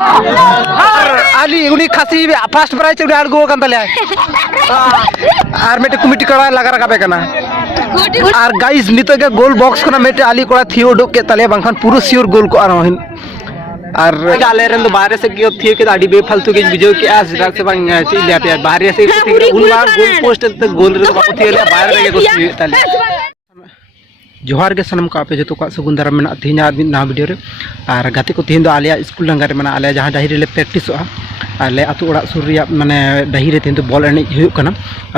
आली उनी खासी फर्स्ट प्राइज उनी आड़गो कान तले आर मेटे कमिटी कड़ा लगा रखा बेकना आर गाइस नितो के गोल बॉक्स खना मेटे आली कोड़ा थियो उडुक के तले बांखान पूरा सियोर गोल को आरो और आले रेन दो बाहर से कियो थियो के आडी बे फालतू के बुझो के आज रात से बांग चिल्या पे बाहर से उनवा गोल पोस्ट ते गोल रे बाको थियो ले बाहर रे को थियो तले जोहार के सनम का पे जो का सगुन दारा मेना थिना आदमी ना वीडियो रे और गाते को थिन दो आलिया स्कूल लंगा रे मेना आलिया जहां डाहिरे ले प्रैक्टिस आले अतु ओड़ा सुरिया माने डाहिरे थिन तो बॉल एने हुयु कना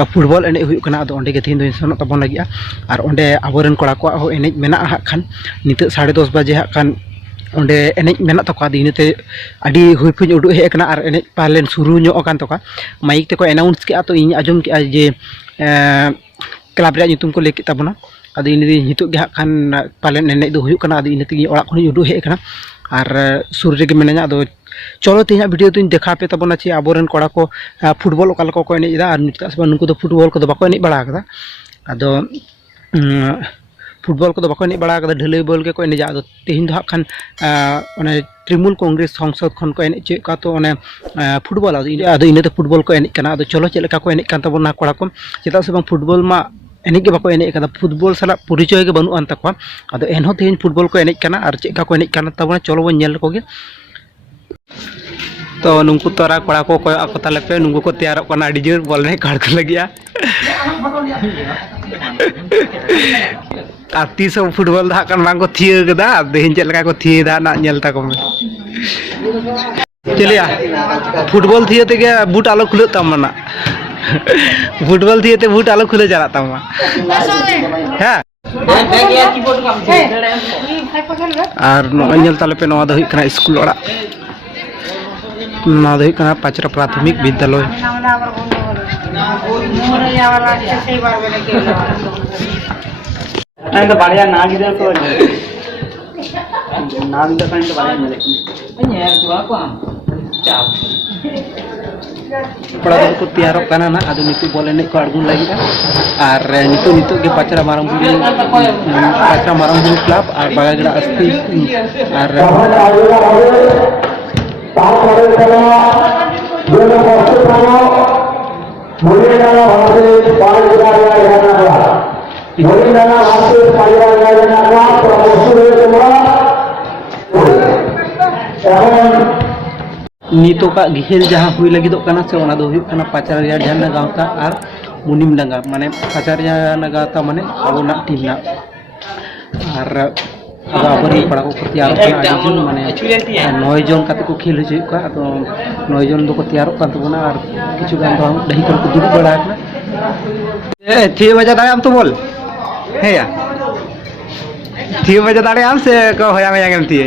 फुटबॉल एने हुयु कना तो ओंडे के थिन दो सनो तबन लागिया और ओंडे आबोरन कोड़ा को हो एने मेना हा खान नित 10:30 बजे हा खान ओंडे एने मेना तो का दिनते आडी हुइफुन उडु हे कना और एने पालेन शुरू ᱧᱚᱜ अकान तो का माइक ते को अनाउंस के तो इन आजम के जे क्लब रे नितुम को लेके तबना अद इन हितु गे खान पालेन एने दो हुयु कना अद इन ते ओड़ा खनि उडु हे कना और सुर रे गे मेना दो चलो तीन वीडियो तुम देखा पे तबना चे आबोरन कोड़ा को फुटबॉल ओका लको को एनेदा और निता सब नुको तो फुटबॉल को बाको एने बड़ा कदा अदो फुटबॉल को बाको एने बड़ा कदा ढलई बॉल के को एने जा अदो तीन दो खान ओने तृणमूल कांग्रेस संसद खन को एने चे का तो ओने फुटबॉल अदो इने तो फुटबॉल को एने कना अदो चलो चेलका को एने कान तबना कोड़ा को चेता से बang फुटबॉल मा एने के बाको एने कदा फुटबॉल साला परिचय के बनु अन तकवा अदो एनहो तीन फुटबॉल को एने कना और चेका को एने कना तबना चलो बन नेल कोगे तो नुंकु तोरा कोड़ा को ताले पे नुंकु को तैयार करना आडी जोर बॉल ने काट को लगिया आ तीस फुटबॉल दा कान बांग को थिय गदा देहिन चेल का को थिय दा ना नेल ता को चलिया फुटबॉल थिय ते के बूट आलो खुले तमना फुटबॉल थिय ते बूट आलो खुले चला तमा हां और नोल ताले पे नवा द हुई कना स्कूल ओड़ा ना दो कना पाचरा प्राथमिक विद्यालय तो बढ़िया ना गिदर को ना गिदर कान तो बढ़िया मिले यार दुआ को चाव पड़ा को तैयार करना ना आदि नितु बोले ने को अड़गुन लगी और नितु के पाचरा मारंगुली क्लब और बागागड़ा अस्ति और नितो का गिहेल जहाँ हुई लगी से ओना दो हुई कना पाचारिया जहां गावता और मुनिम डंगा माने पाचारिया गावता माने आबोना टीम ना और आबोरी पड़ा को तैयार करना माने 9 जन काते को खेल होय का तो 9 जन दो को तैयार कर तबना और किछु गान तो दही कर को दुब बड़ा ना ए 3 बजे दाम तो बोल हे या 3 बजे दाड़े हम से को होया में गेम थी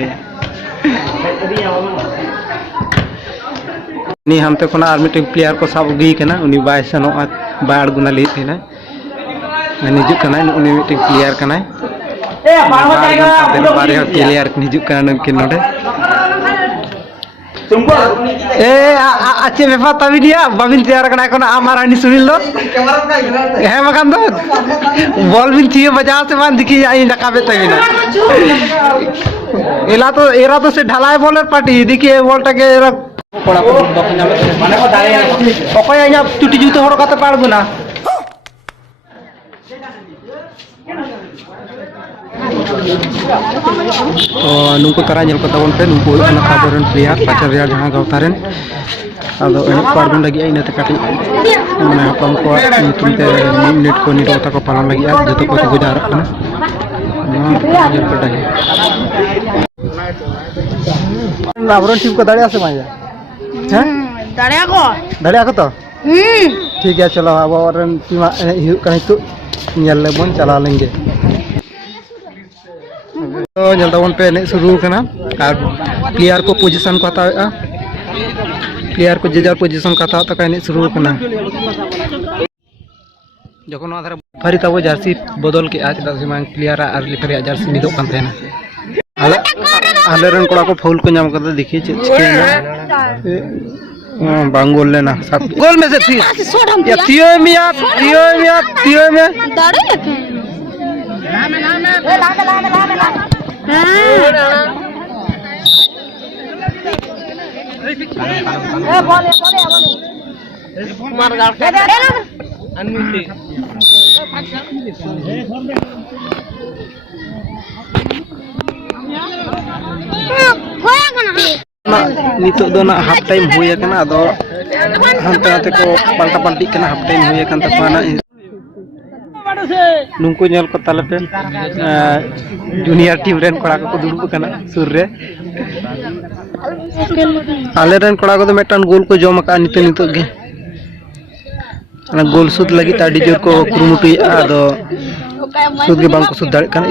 नी हम ते कोना आर मिटे प्लेयर को सब गई कना उनी बाय सनो बाड़ गुना ले थेना निजु कना उनी मिटे प्लेयर कना ए बारे प्लेयर निजु कना नके नोडे ए अच्छे बेफा तभी दिया बाबिन तैयार कना कोना आमारानी सुनील दो हे मकान दो बॉल बिन थी बजा से बांध की आई नकाबे तभी ना एरा तो से ढलाई बॉलर पार्टी देखिए बॉलटा के एरा कोड़ा को बाको नामे माने को दारे ओकय आइना टुटी जुते हरो काते पाड़बो ना तो नुको तरा नेल को तबन पे नुको ना खाबरन प्लेयर पाचरिया जहां गावतारन आदो एन पाड़बन लगी आइना ते काटी माने हपम को नितुम ते मिनिट को निरोता को पालन लगी जतो को गुजार कना ना नेल को डाही आबरन टीम को दाड़िया से माया हैं दाड़िया को तो ठीक है चलो अब और टीम हिउ कहीं तो नेल लेबन चला लेंगे तो नेल तबन पे ने शुरू करना और प्लेयर को पोजीशन को हटावेआ प्लेयर को जेजार पोजीशन का हटाव तक ने शुरू करना जखन आधार फरी तब जर्सी बदल के आज दस मांग प्लेयर और लिफरी जर्सी मिदो कान थेना आले रन कोड़ा को फाउल को नाम करते देखिए चिचके बांग गोल लेना सब गोल में से थी या थियो में दाड़े लेके नितो दो ना हाफ टाइम हुई है ना दो हंते हंते को पाल्टा पाल्टी के ना हाफ टाइम हुई है kan तक ना नुंकु नेल को तालते जूनियर टीम रेन कोड़ा को दुड़ुब कना सुर रे आले रेन कोड़ा को तो मेटन गोल को जम का नितो नितो गे ना गोल सुद लगी ताडी जोर को कुरुमुटुई आदो सुद के बांग को सुद दाड़े कना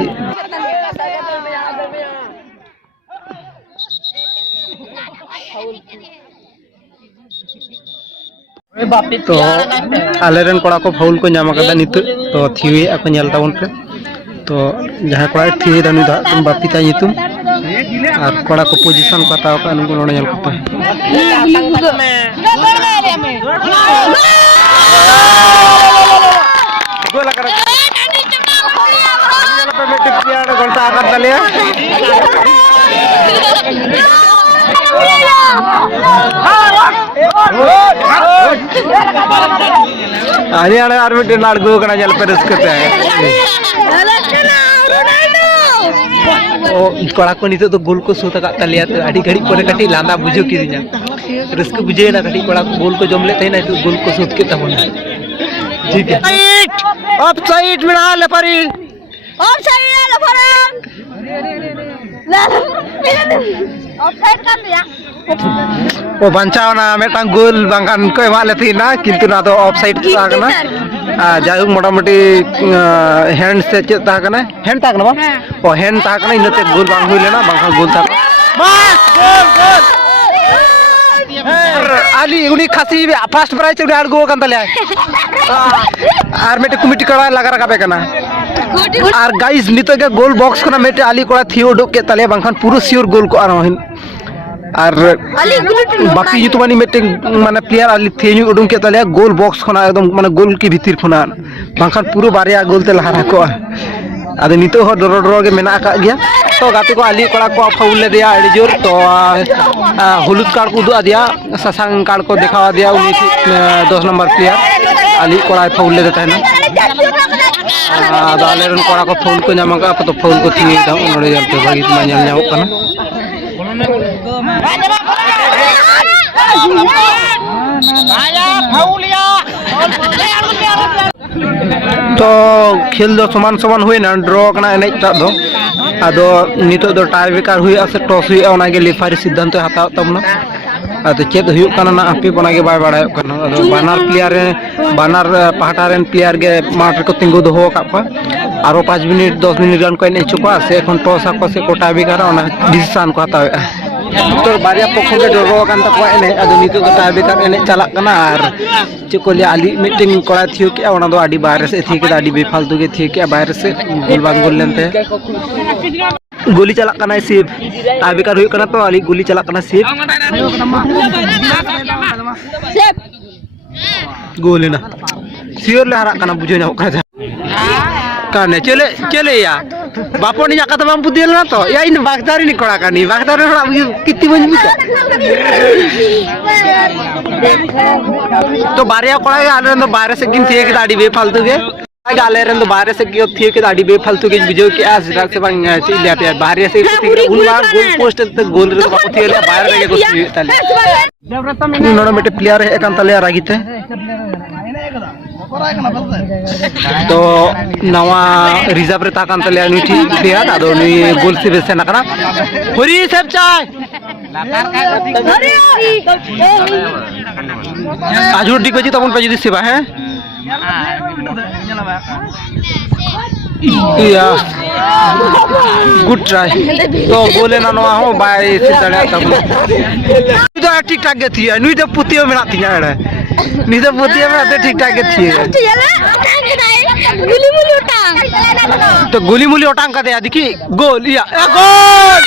तो आलेरन कोड़ा को फाउल को नाम कदा नित तो थीवे ako nyal taun पे तो जहां कोड़ा थी दानु दा तुम बापिता नितुम और कोड़ा को पोजीशन को ताव का नुगु लोने nyal को गोला कर पे बेटे प्लेयर गोलता आकर दलिया अरे अरे यार बेटे नाड़गो कना जल पे रिस्क पे ओ कोड़ा को नितो तो गोल को सोता का तलिया तो आडी घड़ी कोरे कटी लांदा बुझो किरिया रिस्क बुझे ना कटी कोड़ा को गोल को जम लेते ना तो गोल को सोत के तबन ठीक है ऑफ साइड में ना ले परी ऑफ साइड ले परी ऑफ साइड कर दिया ओ बंचाव ना मेटांग गोल बांगान को एमा लेथि ना किंतु ना तो ऑफ साइड ता कना जायु मोटामुटी हैंड से ता कना हैंड ता कना ओ हैंड ता कना इनते गोल बांग हुई लेना बांगा गोल ता बस गोल आली उनी खासी फर्स्ट प्राइज उनी आड़ गो कान तले आर मेटे कमिटी कड़ा लगा रखा पे कना आर गाइस नितो के गोल बॉक्स कना मेटे आली कोड़ा थियो डो के तले बांखान पूरा सियोर गोल को आरो और बाकी जुतुमानी मेटे माने प्लेयर आली थेनु उडुम के तले गोल बॉक्स खना एकदम माने गोल की भीतर खना बांखान पूरा बारिया गोल ते लहारा को आदे नितो हो डरो डरो के मेना का गया तो गाते को आली कोड़ा को फाउल ले दिया एडी जोर तो हलुद कार्ड को उदुआ दिया ससांग कार्ड को दिखावा दिया उनी 10 नंबर प्लेयर आली कोड़ा फाउल ले देता है ना आलेरन कोड़ा को फाउल को नामका तो फाउल को थी दा उनोडे जलते भागी मा नेल न्याव कना तो खेल दो समान समान हुई ना ड्रॉ कना एने दो आदो नितो दो टाई ब्रेकर हुई से टॉस हुई ओना के लिफारी सिद्धांत हताव तमना आदो चेक हुई कना ना आपी बना के बाय बाड़ाय कना आदो बानर पहाटा रेन प्लेयर के माठ को तिंगु दो हो का आरो 5 मिनट 10 मिनट गान को एने चुका से एखन टॉस को से को टाई ब्रेकर ओना डिसीजन को हताव तो बारिया पक्ष के ड्रॉ कान तक एने आदो नितो दो टाई ब्रेकर एने चला कना आर चेको ले आली मीटिंग कोड़ा थियो के ओना दो आडी बाहर से थी के आडी बेफालतू के थी के बाहर से गोल बांग गोल लेनते गोली चला कना सेव टाई ब्रेकर हुई कना तो आली गोली चला कना सेव गोल ना सियोर ले हरा कना बुझे ना का काने चले चले या बापो नि जाका तमाम बुदिल ना तो या इन बागदारी नि कोड़ा कानी बागदारी हरा कित्ती बन बिता तो बारिया कोड़ा आले तो बाहर से किन थी के आडी बेफालतू के आले रन तो बाहर से की थी के आडी बेफालतू के बुझो के आज रात से बांग चिल्ला पे बाहर से थी उन बार गोल पोस्ट तक गोल रे बापो थी बाहर रे को थी ताले नोडो मेटे प्लेयर है कान ताले रागिते तो नवा रिजर्व रे ताकान तले नुई ठीक प्लेयर आदो नुई गोल से बेसे ना कना हरी सब चाय आजू डी को जी तबन पे जदी सेवा है या गुड ट्राई तो बोले ना नवा हो बाय से तड़े तब तो ठीक ठाक के थी नुई तो पुतियो में ना थिया रे नी तो पुतियो में ठीक ठाक के थी तो गोली मुली उटांग का दे देखी गोल या गोल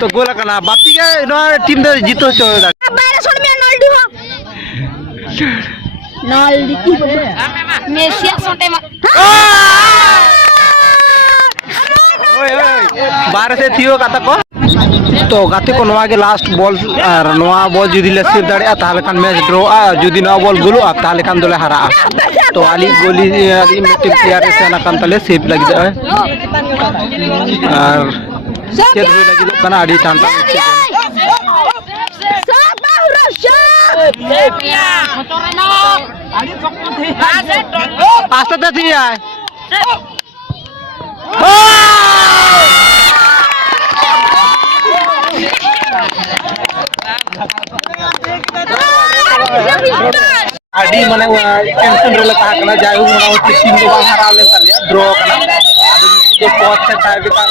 तो गोल कना बापी के नो टीम दे जीतो चो बारे छोड़ में नॉल्डी की मेसिया सोटे ओए ओए बाहर से थियो का तको तो गाते को नवा के लास्ट बॉल और नवा बॉल जुदी ले सेव दाड़े ताहले खान मैच ड्रॉ जुदी नवा बॉल गोलो ताहले खान दोले हारा तो आली गोली आली मिट्टी प्लेयर से ना कान तले सेव लगी जाए और चेत हुई लगी तो कना आड़ी टांटा आस्ते ते थी है आड़ी माने टेंशन रे लगा कना जाय हूं माने टीम को बाहर आ ले तले ड्रॉ कना तो पॉट से टाइप का